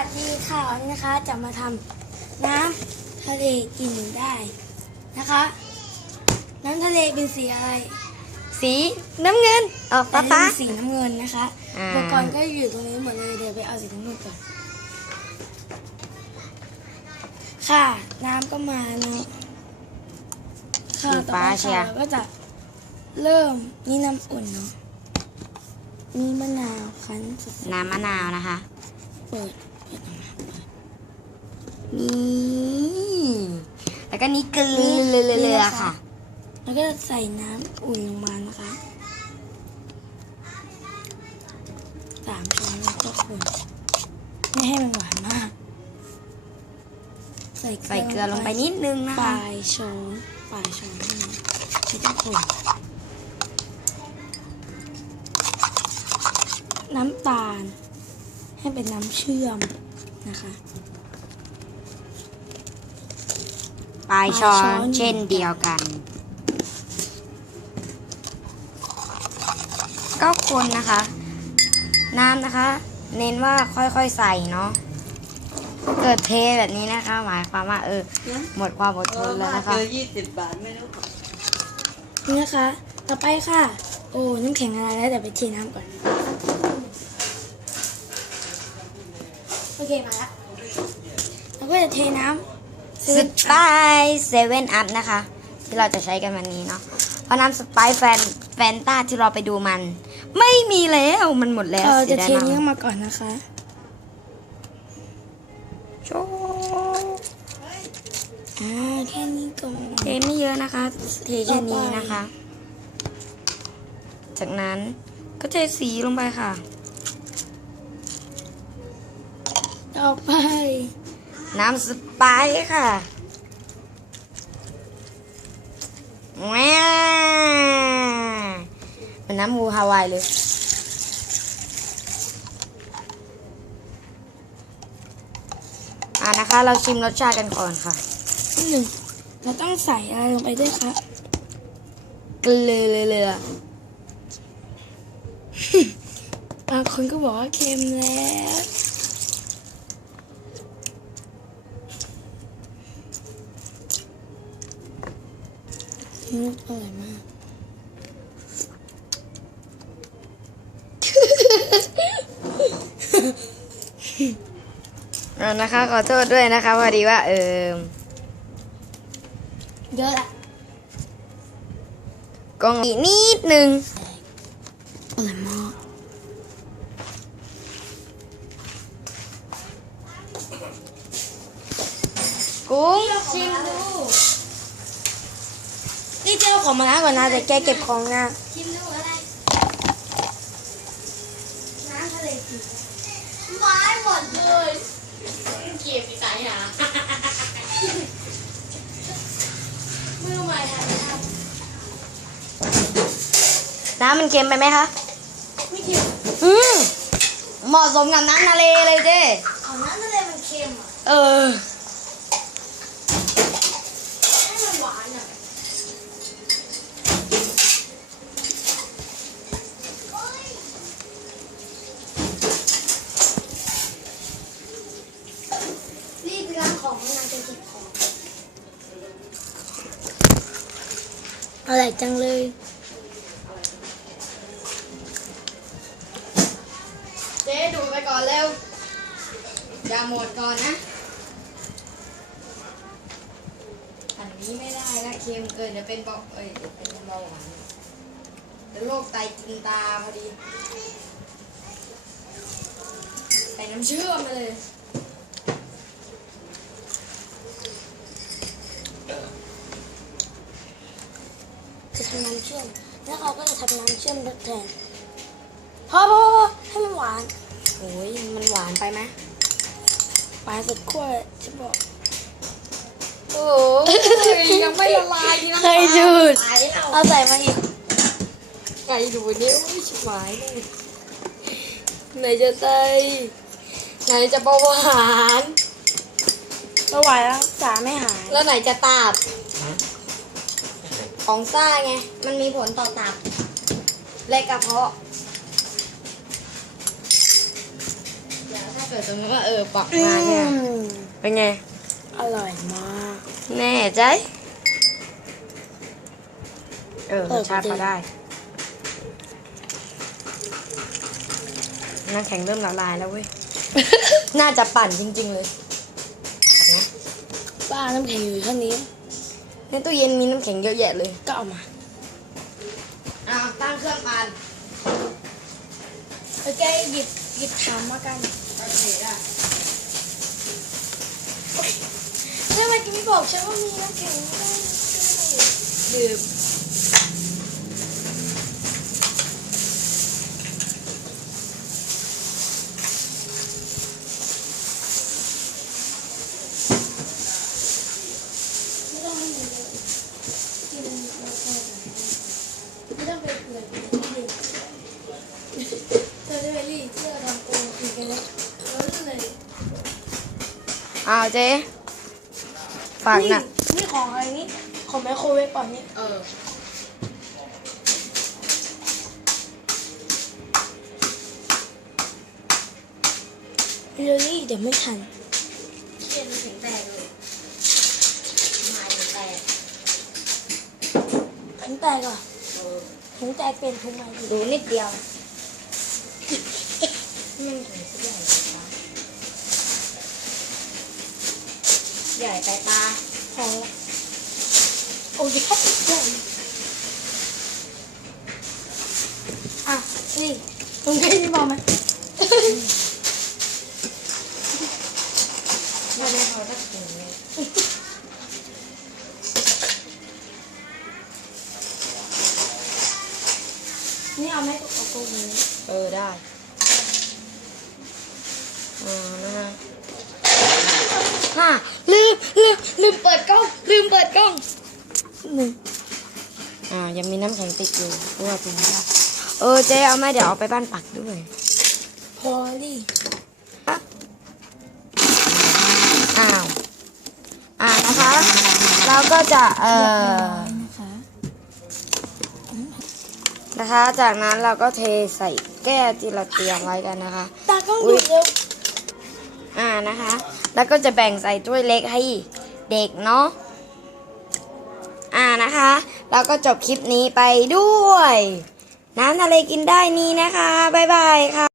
สวัสดีค่ะวันนี้นะคะจะมาทำน้ำทะเลกินได้นะคะน้ำทะเลเป็นสีอะไรสีน้ำเงินออกฟ้าฟ้าสีน้ำเงินนะคะอุปกรณ์ก็อยู่ตรงนี้หมดเลยเดี๋ยวไปเอาสีน้ำเงินก่อนค่ะน้ำก็มาแล้วค่ะต่อไปค่ะเราก็จะเริ่มนี่น้ำอุ่นเนาะมีมะนาวคั้นสดน้ำมะนาวนะคะเปิดนี่แล้วก็นี่เกลือค่ะแล้วก็ใส่น้ำอุ่นลงมานะคะ3 ช้อนแล้วก็คนไม่ให้มันหวานมากใส่เกลือลงไปนิดนึงนะคะปลายช้อนแล้วก็คนน้ำตาลให้เป็นน้ำเชื่อมนะคะปลายช้อนเช่นเดียวกันก็คนนะคะน้ำนะคะเน้นว่าค่อยๆใส่เนาะเกิดเทแบบนี้นะคะหมายความว่าหมดความอดทนแล้วนะคะ20 บาทไม่รู้นี่นะคะต่อไปค่ะโอ้น้ำแข็งอะไรแล้วแต่ไปเทน้ำก่อนโอเคมาแล้วเราก็จะเทน้ำสไปซ์เซเว่นอัพนะคะที่เราจะใช้กันวันนี้เนาะเพราะน้ำสไปซ์แฟนต้าที่เราไปดูมันไม่มีแล้วมันหมดแล้วจะเทนี้มาก่อนนะคะโชว์แค่นี้ก่อนเทไม่เยอะนะคะเทแค่นี้นะคะจากนั้นก็เทสีลงไปค่ะต่อไปน้ำสไปซ์ค่ะแม่เป็นน้ำมูฮาวายเลยนะคะเราชิมรสชาติกันก่อนค่ะ1เราต้องใส่อะไรลงไปด้วยคะเกลือบางคนก็บอกว่าเค็มแล้วอร่อยมากนะคะขอโทษด้วยนะคะพอดีว่าเยอะละกองอีกนิดนึงอร่อยมากกุ้งชิมดูนี่เจ้าของมาแล้วก่อนนะแต่แกเก็บของนะชิมดูอะไรน้ำทะเลสีไม้หมดเลยเก็บสีใสหามือใหม่ค่ะน้ำมันเค็มไปไหมคะไม่เค็มเหมาะสมกับน้ำทะเลเลยเจ้น้ำทะเลมันเค็มให้มันหวานอ่ะรีบล้างของนานจะเก็บของอร่อยจังเลยเจ๊ดูไปก่อนเร็วอย่าหมดก่อนนะอันนี้ไม่ได้ละเค็มเกินจะเป็นเบาหวานจะโรคไตกินตาพอดีใส่น้ำเชื่อมมาเลยจะทำน้ำเชื่อมแล้วเขาก็จะทำน้ำเชื่อมทดแทนพอให้มันหวานโอ้ยมันหวานไปไหมหวานสุดขั้วจะบอกโอ้ยยังไม่ละลายดีนะ ใครดูดเอาใส่มาอีกไก่ดูดนี่ไม่ชิบหายเลยไหนจะใส่ไหนจะเบาหวานแล้วหวานแล้วจ๋าไม่หายแล้วไหนจะตับของซ่าไงมันมีผลต่อตับและกระเพาะ เดี๋ยวถ้า เกิดสมมติว่าปักมาเนี่ยเป็นไง อร่อยมาก แน่ใจรสชาติพอได้น้ำแข็งเริ่มละลายแล้วเว้ย น่าจะปั่นจริงๆเลยนะ บ้าน้ำแข็งอยู่เท่านี้ ในตู้เย็นมีน้ำแข็งเยอะแยะเลย ก็เอามา ตั้งเครื่องปั่น โอเคหยิบถามมากัน โอเคได้ ทำไมไม่บอกฉันว่ามีน้ำแข็งด้วย ดื่มไม่ต้องให้มีเลยกินแล้วก็ไม่ต้องไปเปลือยที่ดื่มเธอได้ไปรีดเสื้อทำโกงกินกันแล้วก็เลย เจ๊ฝากนะ นี่ของอะไรนี่ของไมโครเวฟก่อนนี่เรลลี่เดี๋ยวไม่ทัน เขียนถึงแตกเลยหมายถึงแตก ถุงแตกอ่ะถุงแตกเป็นถุงใหม่ดิ ดูนิดเดียวมันถึงใหญ่ไปตา พอละโอ้ยแค่ติดใหญ่อ่ะนี่ถุงแค่นี้พอไหม ไม่ได้พอสักถุงเลย นี่เอาไหมเอาโกงนี้ ได้นะฮะลืมเปิดกล้องหนึ่ง ยังมีน้ำแข็งติดอยู่ด้วยจริงค่ะเจ๊เอาไหมเดี๋ยวเอาไปบ้านปักด้วย พอดิ นะคะ เราก็จะนะคะ จากนั้นเราก็เทใส่แก้วที่เราเตรียมไว้กันนะคะ ตากล้องดูเร็ว นะคะ แล้วก็จะแบ่งใส่ถ้วยเล็กให้เด็กเนาะนะคะ แล้วก็จบคลิปนี้ไปด้วย น้ำทะเลกินได้นี้นะคะบ๊ายบายค่ะ